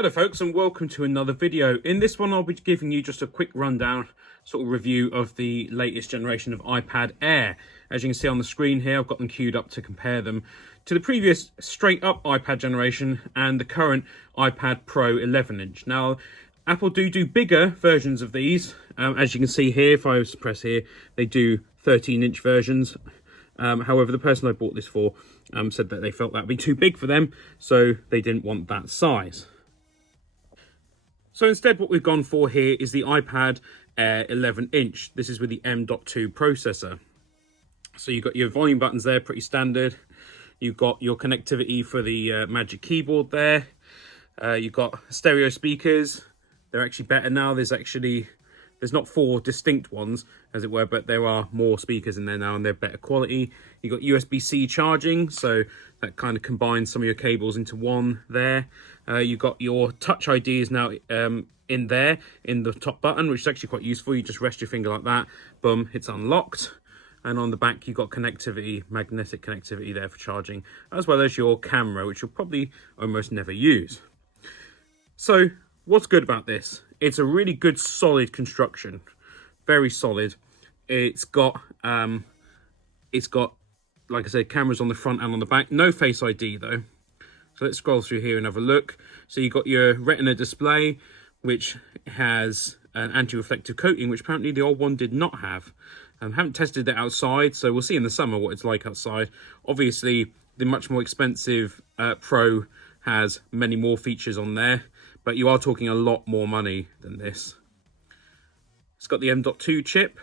Hello folks, and welcome to another video. In this one I'll be giving you just a quick rundown sort of review of the latest generation of iPad Air. As you can see on the screen here, I've got them queued up to compare them to the previous straight up iPad generation and the current iPad Pro 11-inch. Now Apple do bigger versions of these. As you can see here, if I was to press here, they do 13-inch versions. However, the person I bought this for said that they felt that would be too big for them, so they didn't want that size. So instead what we've gone for here is the iPad Air 11-inch. This is with the M.2 processor. So you've got your volume buttons there, pretty standard. You've got your connectivity for the Magic Keyboard there. You've got stereo speakers. They're actually better now. There's not four distinct ones, as it were, but there are more speakers in there now and they're better quality. You've got USB-C charging, so that kind of combines some of your cables into one there. You've got your Touch ID is now in there, in the top button, which is actually quite useful. You just rest your finger like that, boom, it's unlocked. And on the back, you've got connectivity, magnetic connectivity there for charging, as well as your camera, which you'll probably almost never use. So what's good about this? It's a really good solid construction, very solid. It's got like I said, cameras on the front and on the back. No Face ID though. So let's scroll through here and have a look. So you've got your Retina display, which has an anti-reflective coating, which apparently the old one did not have. Haven't tested it outside, so we'll see in the summer what it's like outside. Obviously, the much more expensive Pro has many more features on there, but you are talking a lot more money than this. It's got the M.2 chip,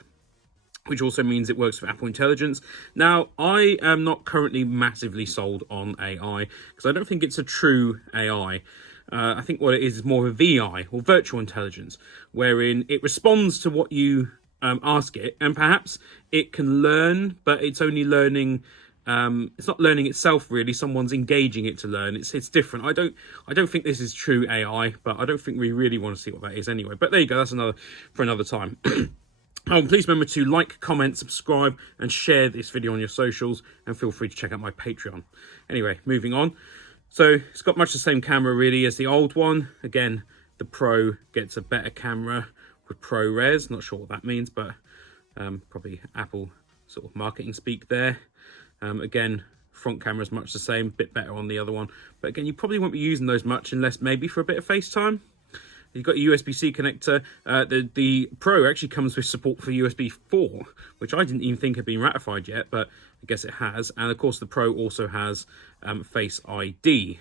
which also means it works for Apple Intelligence. Now, I am not currently massively sold on AI, because I don't think it's a true AI. I think what it is more of a VI, or virtual intelligence, wherein it responds to what you ask it, and perhaps it can learn, but it's only learning. It's not learning itself really. Someone's engaging it to learn. It's different. I don't think this is true AI, but I don't think we really want to see what that is anyway. But there you go. That's for another time. Please remember to like, comment, subscribe, and share this video on your socials, and feel free to check out my Patreon. Anyway, moving on. So it's got much the same camera really as the old one. Again, the Pro gets a better camera with ProRes. Not sure what that means, but probably Apple sort of marketing speak there. Again, front camera is much the same, bit better on the other one. But again, you probably won't be using those much unless maybe for a bit of FaceTime. You've got a USB-C connector. The Pro actually comes with support for USB 4, which I didn't even think had been ratified yet, but I guess it has. And of course, the Pro also has Face ID.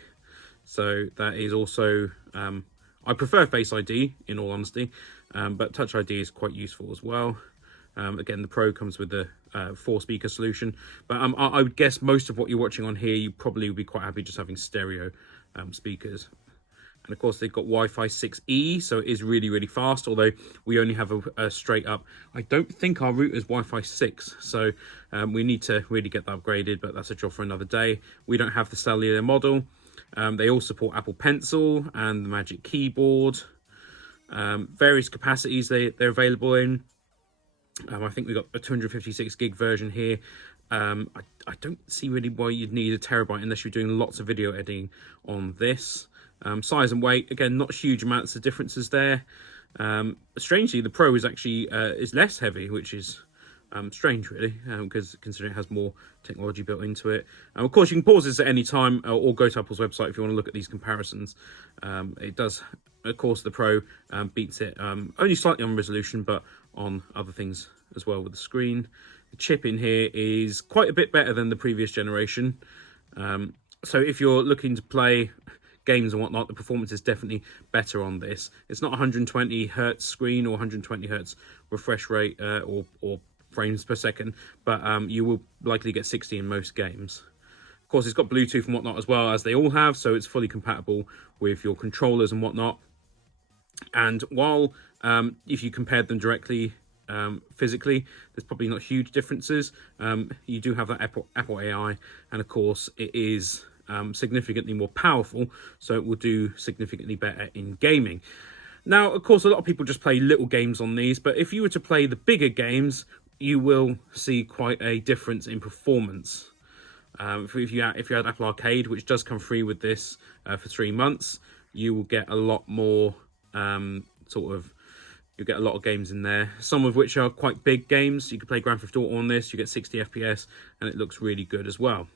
So that is also, I prefer Face ID in all honesty, but Touch ID is quite useful as well. Again, the Pro comes with the 4-speaker solution, but I would guess most of what you're watching on here, you probably would be quite happy just having stereo speakers. And of course, they've got Wi-Fi 6E, so it is really, really fast, although we only have a straight up. I don't think our router is Wi-Fi 6, so we need to really get that upgraded, but that's a job for another day. We don't have the cellular model. They all support Apple Pencil and the Magic Keyboard. Various capacities they're available in. I think we've got a 256 gig version here. I don't see really why you'd need a terabyte unless you're doing lots of video editing on this. Size and weight, again, not huge amounts of differences there. Strangely, the Pro is actually is less heavy, which is strange really, because considering it has more technology built into it. Of course, you can pause this at any time or go to Apple's website if you want to look at these comparisons. It does, of course, the Pro beats it only slightly on resolution, but on other things as well with the screen. The chip in here is quite a bit better than the previous generation. So if you're looking to play games and whatnot, the performance is definitely better on this. It's not 120 hertz screen or 120 hertz refresh rate or frames per second, but you will likely get 60 in most games. Of course, it's got Bluetooth and whatnot as well, as they all have, so it's fully compatible with your controllers and whatnot. And while if you compared them directly physically, there's probably not huge differences. You do have that Apple AI, and of course it is significantly more powerful, so it will do significantly better in gaming. Now, of course, a lot of people just play little games on these, but if you were to play the bigger games, you will see quite a difference in performance. If you had Apple Arcade, which does come free with this for 3 months, you will get a lot more you'll get a lot of games in there, some of which are quite big games. You can play Grand Theft Auto on this, you get 60 FPS, and it looks really good as well.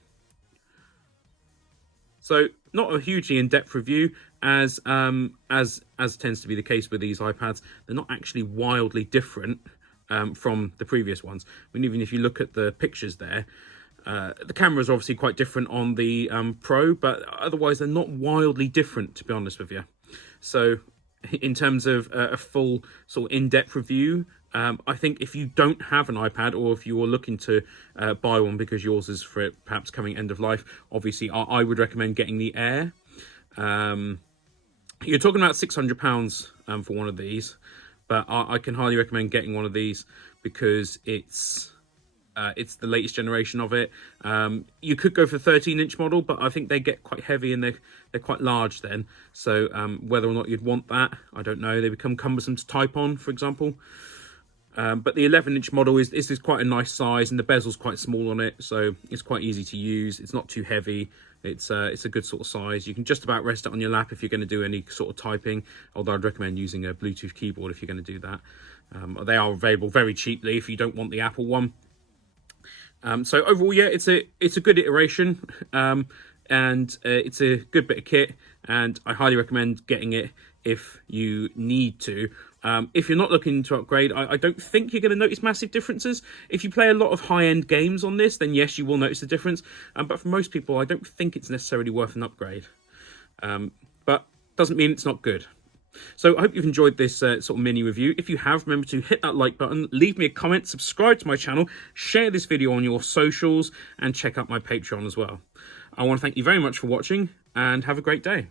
So not a hugely in-depth review, as tends to be the case with these iPads. They're not actually wildly different from the previous ones. I mean, even if you look at the pictures there, the camera is obviously quite different on the Pro, but otherwise they're not wildly different, to be honest with you. So in terms of a full sort of in-depth review, I think if you don't have an iPad, or if you're looking to buy one because yours is for perhaps coming end of life, obviously I would recommend getting the Air. You're talking about £600 for one of these, but I can highly recommend getting one of these because it's the latest generation of it. You could go for the 13-inch model, but I think they get quite heavy and they're quite large then. So whether or not you'd want that, I don't know. They become cumbersome to type on, for example. But the 11-inch model is quite a nice size, and the bezel's quite small on it, so it's quite easy to use. It's not too heavy. It's a good sort of size. You can just about rest it on your lap if you're going to do any sort of typing, although I'd recommend using a Bluetooth keyboard if you're going to do that. They are available very cheaply if you don't want the Apple one. So overall, yeah, it's a good iteration, and it's a good bit of kit, and I highly recommend getting it if you need to. If you're not looking to upgrade, I don't think you're going to notice massive differences. If you play a lot of high-end games on this, then yes, you will notice the difference. But for most people, I don't think it's necessarily worth an upgrade. But doesn't mean it's not good. So I hope you've enjoyed this sort of mini review. If you have, remember to hit that like button, leave me a comment, subscribe to my channel, share this video on your socials, and check out my Patreon as well. I want to thank you very much for watching, and have a great day.